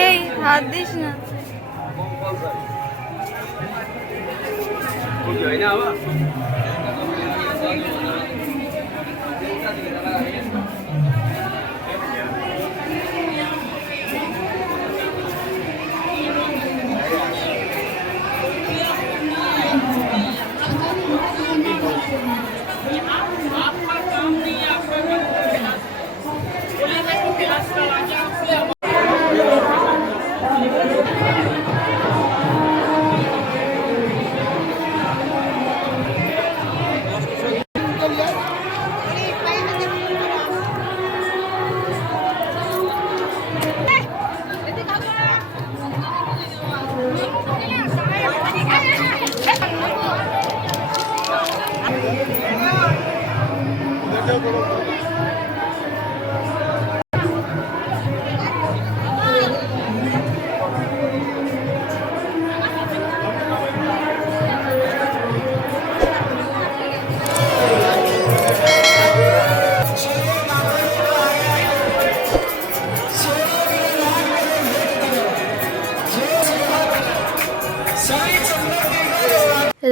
এই হাত দিস না।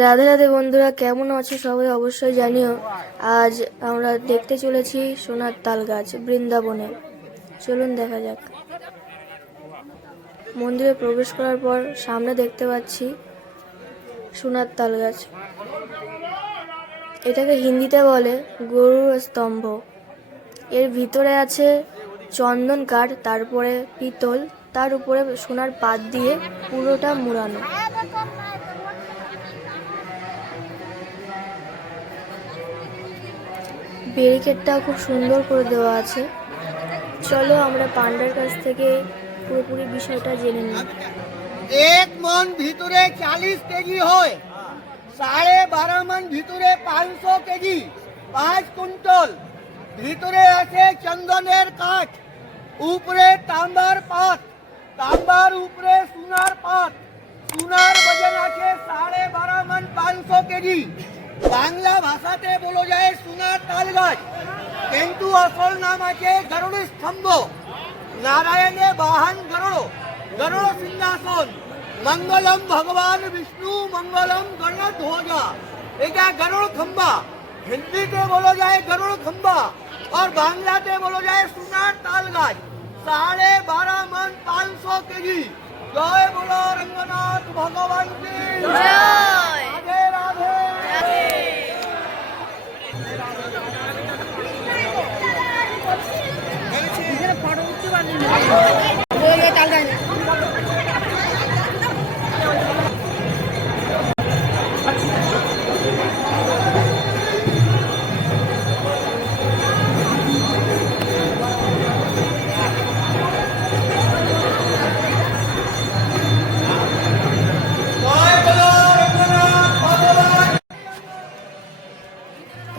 রাধে রাধে বন্ধুরা, কেমন আছো সবাই অবশ্যই জানিও। আজ আমরা দেখতে চলেছি সোনার তাল গাছ বৃন্দাবনে। চলুন দেখা যাক। মন্দিরে প্রবেশ করার পর সামনে দেখতে পাচ্ছি সোনার তাল গাছ। এটাকে হিন্দিতে বলে গরুর স্তম্ভ। এর ভিতরে আছে চন্দন কাঠ, তারপরে পিতল, তার উপরে সোনার পাত দিয়ে পুরোটা মুড়ানো। ব্যারিকেডটাও খুব সুন্দর করে দেওয়া আছে। চলো আমরা পান্ডার কাছ থেকে পুরোপুরি বিষয়টা জেনে নিই। এক মন ভিতরে 40 কেজি হয়, 12.5 মন ভিতরে 500 কেজি, 5 কুইন্টাল। ভিতরে আছে চন্দনের কাঠ, উপরে তাম্বার পাত, তাম্বার উপরে সোনার পাত। সোনার ওজন আছে 12.5 মন, 500 কেজি। বাংলা ভাষাতে বলা যায় সোনার তাল গাছ, কিন্তু আসল নাম আছে গরুড় স্তম্ভ। নারায়ণে বাহন গরুড়, গরুড় সিংহাসন। मंगलम भगवान विष्णु, मंगलम गणध्वजा। এটা গরুড় খম্বা। হিন্দিতে বলা যায় গরুড় খম্বা, और বাংলাতে বলা যায় সোনার তাল গাছ। 12.5 মন, 500 কেজি। জয় বলো রঙ্গনাথ ভগবান কি জয়। রাধে রাধে। এখানে ফটো উঠতে পারলি না। ওই তাল গাছ।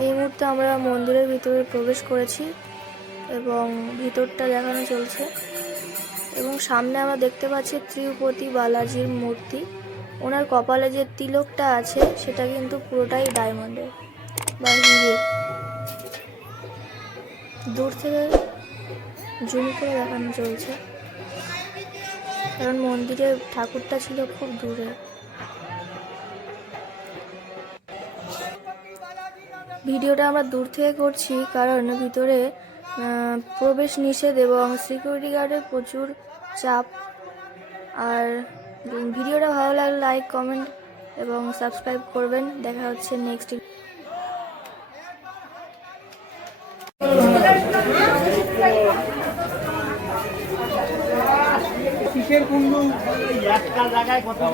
এই মুহূর্তে আমরা মন্দিরের ভিতরে প্রবেশ করেছি এবং ভিতরটা দেখানো চলছে। এবং সামনে আমরা দেখতে পাচ্ছি তিরুপতি বালাজির মূর্তি। ওনার কপালে যে তিলকটা আছে সেটা কিন্তু পুরোটাই ডায়মন্ডের বা হীরের। দূর থেকে জুম করে দেখানো চলছে, কারণ মন্দিরের ঠাকুরটা ছিল খুব দূরে। ভিডিওটা আমরা দূর থেকে করছি কারণ ভিতরে প্রবেশ নিষেধ এবং সিকিউরিটি গার্ডের প্রচুর চাপ। আর ভিডিওটা ভালো লাগলে লাইক, কমেন্ট এবং সাবস্ক্রাইব করবেন। দেখা হচ্ছে নেক্সট। কিসের কুন্ডু একটা জায়গায় কথা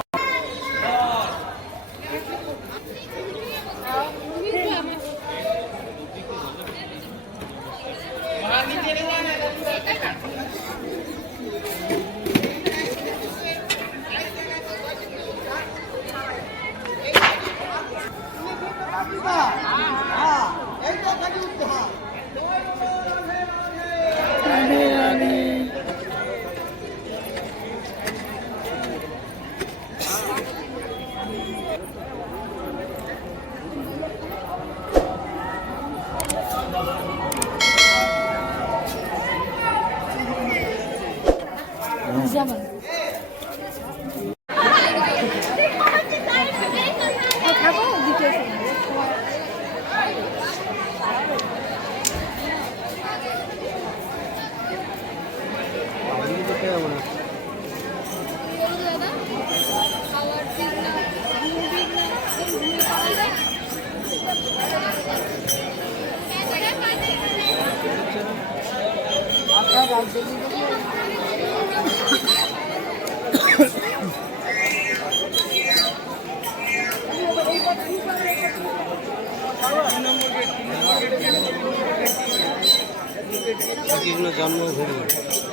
জন্ম ঘুরে